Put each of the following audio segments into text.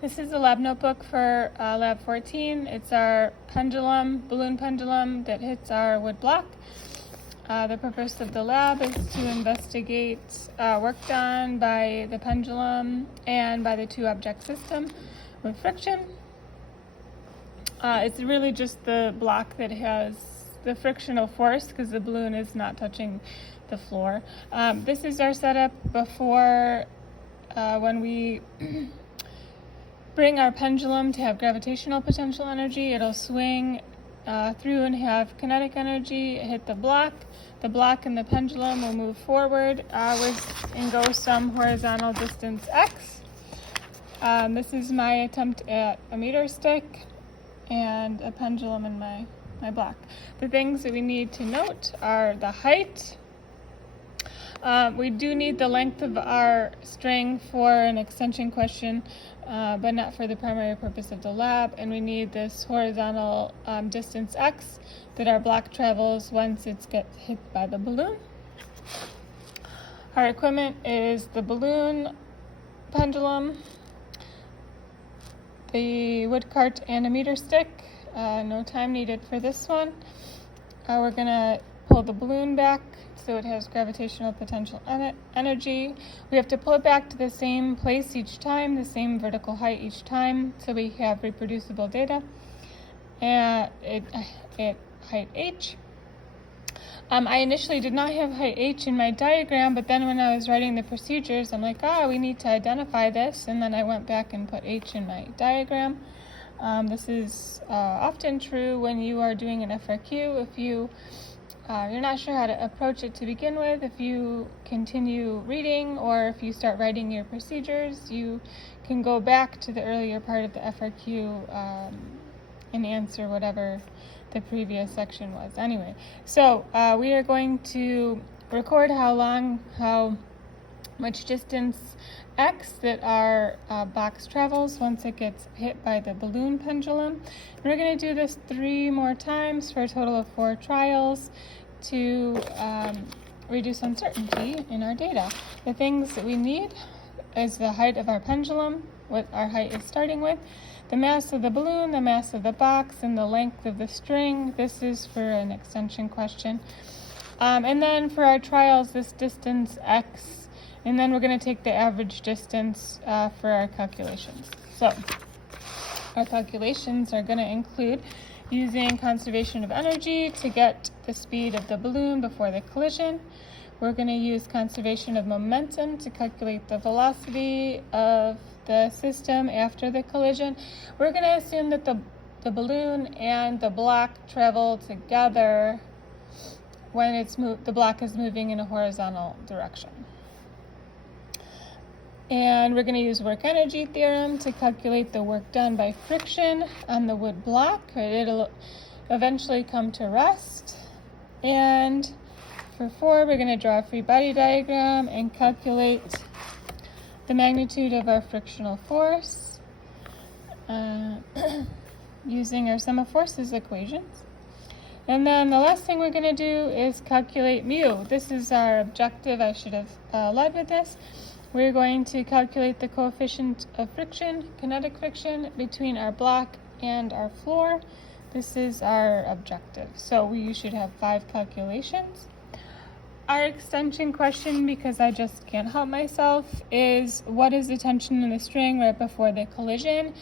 This is the lab notebook for lab 14. It's our pendulum, balloon pendulum that hits our wood block. The purpose of the lab is to investigate work done by the pendulum and by the two object system with friction. It's really just the block that has the frictional force because the balloon is not touching the floor. This is our setup before when we bring our pendulum to have gravitational potential energy. It'll swing through and have kinetic energy, hit the block. The block and the pendulum will move forward and go some horizontal distance x. This is my attempt at a meter stick and a pendulum in my block. The things that we need to note are the height. We do need the length of our string for an extension question, but not for the primary purpose of the lab. And we need this horizontal distance x that our block travels once it gets hit by the balloon. Our equipment is the balloon pendulum, the wood cart, and a meter stick. No time needed for this one. We're going to pull the balloon back so it has gravitational potential energy. We have to pull it back to the same place each time, the same vertical height each time, so we have reproducible data at height h. I initially did not have height h in my diagram, but then when I was writing the procedures, I'm like, we need to identify this, and then I went back and put h in my diagram. This is often true when you are doing an FRQ. If you're not sure how to approach it to begin with, if you continue reading or if you start writing your procedures, you can go back to the earlier part of the FRQ and answer whatever the previous section was. Anyway, so we are going to record how much distance x that our box travels once it gets hit by the balloon pendulum. And we're going to do this 3 more times for a total of 4 trials to reduce uncertainty in our data. The things that we need is the height of our pendulum, what our height is starting with, the mass of the balloon, the mass of the box, and the length of the string. This is for an extension question. And then for our trials, this distance x, and then we're going to take the average distance for our calculations. So our calculations are going to include using conservation of energy to get the speed of the balloon before the collision. We're going to use conservation of momentum to calculate the velocity of the system after the collision. We're going to assume that the balloon and the block travel together when the block is moving in a horizontal direction. And we're going to use work energy theorem to calculate the work done by friction on the wood block. It'll eventually come to rest. And for 4, we're going to draw a free body diagram and calculate the magnitude of our frictional force using our sum of forces equations. And then the last thing we're going to do is calculate mu. This is our objective. I should have led with this. We're going to calculate the coefficient of friction, kinetic friction, between our block and our floor. This is our objective. So you should have 5 calculations. Our extension question, because I just can't help myself, is what is the tension in the string right before the collision?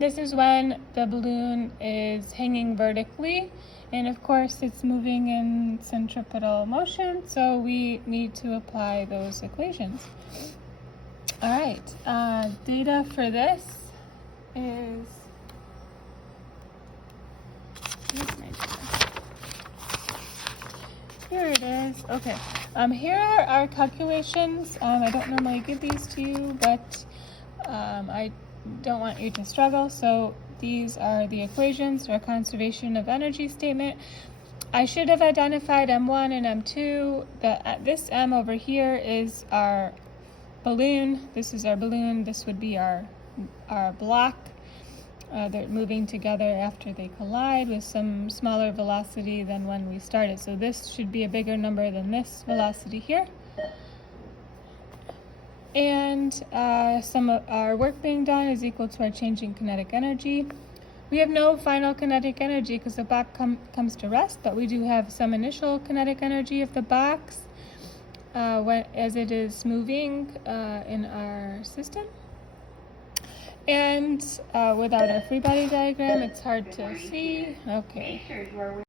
This is when the balloon is hanging vertically, and of course it's moving in centripetal motion, so we need to apply those equations. All right, data for this is, here it is. Okay, here are our calculations. I don't normally give these to you, but I don't want you to struggle, so these are the equations, our conservation of energy statement. I should have identified M1 and M2. This M over here is our balloon. This is our balloon. This would be our block. They're moving together after they collide with some smaller velocity than when we started. So this should be a bigger number than this velocity here. And some of our work being done is equal to our changing kinetic energy. We have no final kinetic energy because the box comes to rest, but we do have some initial kinetic energy of the box as it is moving in our system. And without our free body diagram, it's hard to see. Okay.